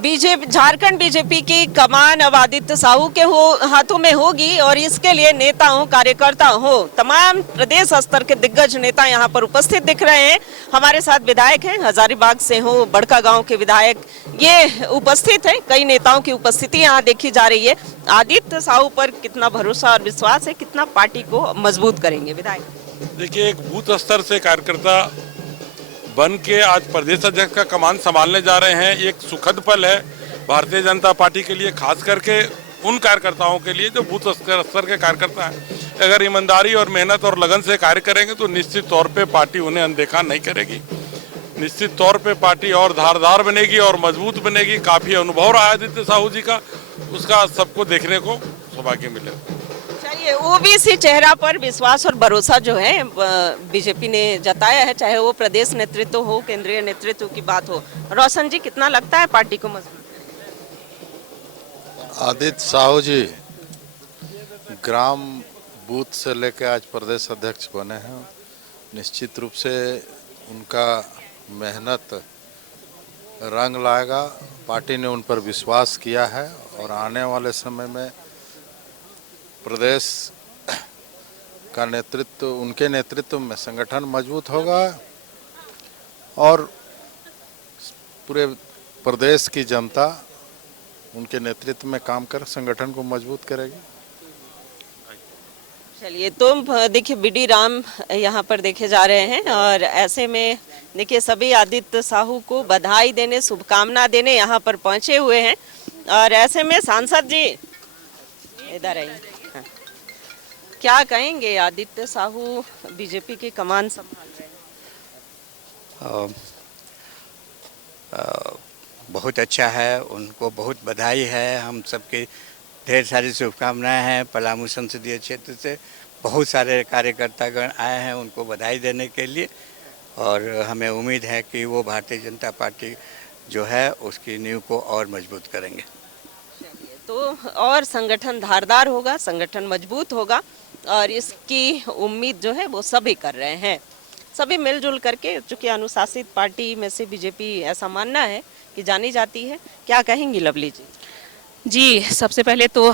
BJP Jharkhand BJP की कमान अब आदित्य साहू के हाथों में होगी और इसके लिए नेता हो कार्यकर्ता हो तमाम प्रदेश स्तर के दिग्गज नेता यहाँ पर उपस्थित दिख रहे हैं। हमारे साथ विधायक हैं, हजारीबाग से हो बड़का गांव के विधायक ये उपस्थित हैं। कई नेताओं की उपस्थिति यहाँ देखी जा रही है। आदित्य साहू पर कितना भरोसा और विश्वास है, कितना पार्टी को मजबूत करेंगे विधायक? देखिए, एक बूथ स्तर से कार्यकर्ता बन के आज प्रदेश अध्यक्ष का कमान संभालने जा रहे हैं। एक सुखद पल है भारतीय जनता पार्टी के लिए, खास करके उन कार्यकर्ताओं के लिए जो बूथ स्तर के कार्यकर्ता हैं। अगर ईमानदारी और मेहनत और लगन से कार्य करेंगे तो निश्चित तौर पे पार्टी उन्हें अनदेखा नहीं करेगी। निश्चित तौर पे पार्टी और धारदार बनेगी और मजबूत बनेगी। काफ़ी अनुभव रहा है आदित्य साहू जी का, उसका सबको देखने को सौभाग्य मिलेगा। चाहिए ओबीसी चेहरा पर विश्वास और भरोसा जो है बीजेपी ने जताया है, चाहे वो प्रदेश नेतृत्व हो, केंद्रीय नेतृत्व की बात हो। रोशन जी, कितना लगता है पार्टी को मजबूत? आदित्य साहू जी ग्राम बूथ से लेकर आज प्रदेश अध्यक्ष बने हैं। निश्चित रूप से उनका मेहनत रंग लाएगा। पार्टी ने उन पर विश्वास किया है और आने वाले समय में प्रदेश का नेतृत्व, उनके नेतृत्व में संगठन मजबूत होगा और पूरे प्रदेश की जनता उनके नेतृत्व में काम कर संगठन को मजबूत करेगी। चलिए, तो देखिए बीडी राम यहाँ पर देखे जा रहे हैं और ऐसे में देखिए सभी आदित्य साहू को बधाई देने, शुभकामना देने यहाँ पर पहुँचे हुए हैं। और ऐसे में सांसद जी इधर आइए, हाँ। क्या कहेंगे, आदित्य साहू बीजेपी की कमान संभाल रहे हैं? बहुत अच्छा है, उनको बहुत बधाई है। हम सबके ढेर सारी शुभकामनाएं हैं। पलामू संसदीय क्षेत्र से बहुत सारे कार्यकर्तागण आए हैं उनको बधाई देने के लिए और हमें उम्मीद है कि वो भारतीय जनता पार्टी जो है उसकी नींव को और मजबूत करेंगे। तो और संगठन धारदार होगा, संगठन मजबूत होगा और इसकी उम्मीद जो है वो सभी कर रहे हैं। सभी मिलजुल करके, चूँकि अनुशासित पार्टी में से बीजेपी ऐसा मानना है कि जानी जाती है। क्या कहेंगी लवली जी? जी, सबसे पहले तो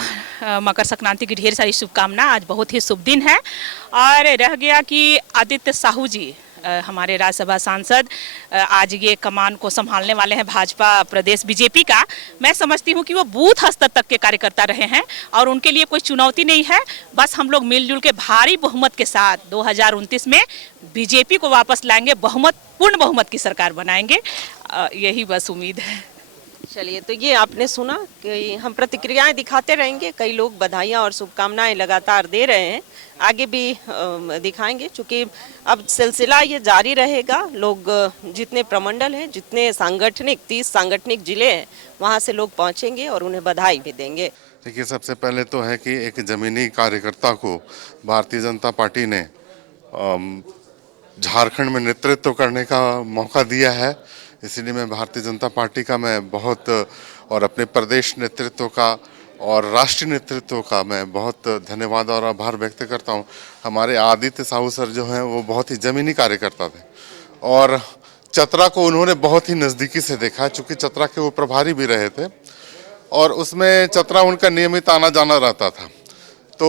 मकर संक्रांति की ढेर सारी शुभकामना। आज बहुत ही शुभ दिन है और रह गया कि आदित्य साहू जी हमारे राज्यसभा सांसद आज ये कमान को संभालने वाले हैं भाजपा प्रदेश बीजेपी का। मैं समझती हूँ कि वो बूथ स्तर तक के कार्यकर्ता रहे हैं और उनके लिए कोई चुनौती नहीं है। बस हम लोग मिलजुल के भारी बहुमत के साथ 2029 में बीजेपी को वापस लाएंगे, पूर्ण बहुमत की सरकार बनाएंगे। यही बस उम्मीद है। चलिए, तो ये आपने सुना कि हम प्रतिक्रियाएं दिखाते रहेंगे। कई लोग बधाइयां और शुभकामनाएं लगातार दे रहे हैं, आगे भी दिखाएंगे। चूँकि अब सिलसिला ये जारी रहेगा। लोग जितने प्रमंडल हैं, जितने सांगठनिक 30 सांगठनिक जिले हैं, वहाँ से लोग पहुँचेंगे और उन्हें बधाई भी देंगे। देखिए, सबसे पहले तो है कि एक जमीनी कार्यकर्ता को भारतीय जनता पार्टी ने झारखंड में नेतृत्व करने का मौका दिया है। इसलिए मैं भारतीय जनता पार्टी का बहुत और अपने प्रदेश नेतृत्व का और राष्ट्रीय नेतृत्व का मैं बहुत धन्यवाद और आभार व्यक्त करता हूं। हमारे आदित्य साहू सर जो हैं वो बहुत ही ज़मीनी कार्यकर्ता थे और चतरा को उन्होंने बहुत ही नज़दीकी से देखा, चूँकि चतरा के वो प्रभारी भी रहे थे और उसमें चतरा उनका नियमित आना जाना रहता था। तो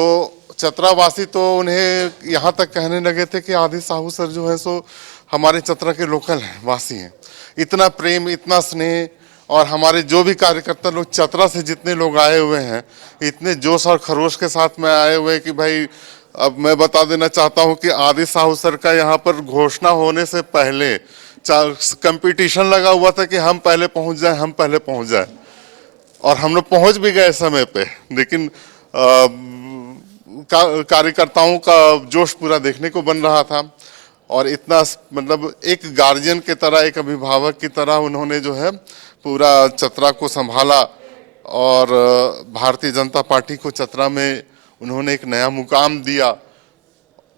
चतरावासी तो उन्हें यहाँ तक कहने लगे थे कि आदित्य साहू सर जो है सो हमारे चतरा के लोकल हैं, वासी हैं। इतना प्रेम, इतना स्नेह और हमारे जो भी कार्यकर्ता लोग चतरा से जितने लोग आए हुए हैं, इतने जोश और खरोश के साथ में आए हुए हैं कि भाई, अब मैं बता देना चाहता हूं कि आदित्य साहू सर का यहाँ पर घोषणा होने से पहले कंपटीशन लगा हुआ था कि हम पहले पहुंच जाए, हम पहले पहुंच जाए और हम लोग पहुंच भी गए समय पे। लेकिन कार्यकर्ताओं का जोश पूरा देखने को बन रहा था और इतना मतलब एक गार्जियन की तरह, एक अभिभावक की तरह उन्होंने जो है पूरा चतरा को संभाला और भारतीय जनता पार्टी को चतरा में उन्होंने एक नया मुकाम दिया।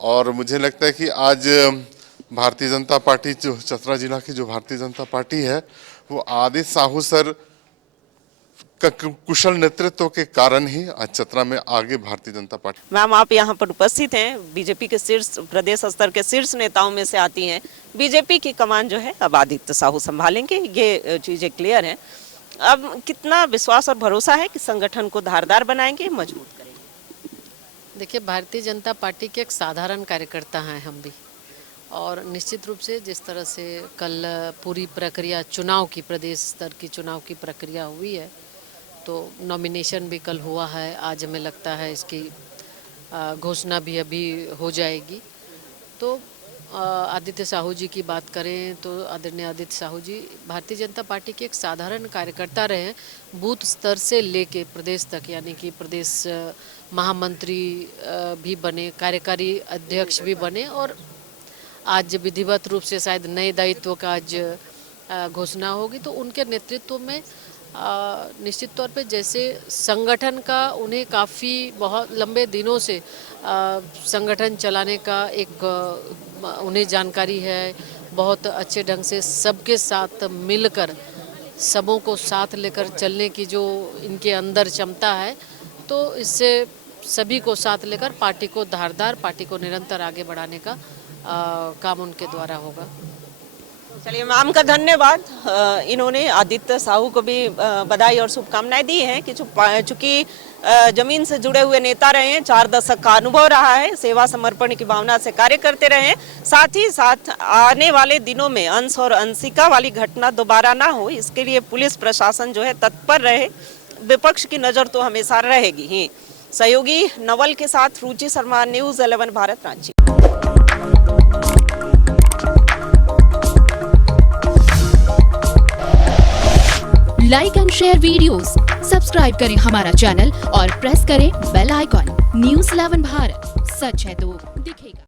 और मुझे लगता है कि आज भारतीय जनता पार्टी, जो चतरा जिला की जो भारतीय जनता पार्टी है, वो आदित्य साहू सर कुशल नेतृत्व के कारण ही आज चतरा में आगे भारतीय जनता पार्टी। मैम, आप यहाँ पर उपस्थित हैं, बीजेपी के शीर्ष प्रदेश स्तर के शीर्ष नेताओं में से आती हैं। बीजेपी की कमान जो है अब आदित्य साहू संभालेंगे, ये चीजें क्लियर हैं। अब कितना विश्वास और भरोसा है कि संगठन को धारदार बनाएंगे, मजबूत करेंगे? देखिए, भारतीय जनता पार्टी के एक साधारण कार्यकर्ता हैं हम भी, और निश्चित रूप से जिस तरह से कल पूरी प्रक्रिया चुनाव की, प्रदेश स्तर की चुनाव की प्रक्रिया हुई है, तो नॉमिनेशन भी कल हुआ है, आज हमें लगता है इसकी घोषणा भी अभी हो जाएगी। तो आदित्य साहू जी की बात करें तो आदरणीय आदित्य साहू जी भारतीय जनता पार्टी के एक साधारण कार्यकर्ता रहे हैं, बूथ स्तर से लेके प्रदेश तक, यानी कि प्रदेश महामंत्री भी बने, कार्यकारी अध्यक्ष भी बने, और आज विधिवत रूप से शायद नए दायित्व का आज घोषणा होगी। तो उनके नेतृत्व में निश्चित तौर पे जैसे संगठन का उन्हें काफ़ी बहुत लंबे दिनों से संगठन चलाने का एक उन्हें जानकारी है, बहुत अच्छे ढंग से सबके साथ मिलकर, सबों को साथ लेकर चलने की जो इनके अंदर क्षमता है, तो इससे सभी को साथ लेकर पार्टी को धारदार, पार्टी को निरंतर आगे बढ़ाने का काम उनके द्वारा होगा। चलिए मैम का धन्यवाद। इन्होंने आदित्य साहू को भी बधाई और शुभकामनाएं दी हैं कि चूंकि जमीन से जुड़े हुए नेता रहे हैं, 4 दशक का अनुभव रहा है, सेवा समर्पण की भावना से कार्य करते रहे हैं, साथ ही साथ आने वाले दिनों में अंश और अंशिका वाली घटना दोबारा ना हो, इसके लिए पुलिस प्रशासन जो है तत्पर रहे। विपक्ष की नजर तो हमेशा रहेगी ही। सहयोगी नवल के साथ Ruchi Sharma, news 11 Bharat, Ranchi. Like and share videos, subscribe करें हमारा चैनल और प्रेस करें बेल आइकॉन। न्यूज़ 11 भारत, सच है तो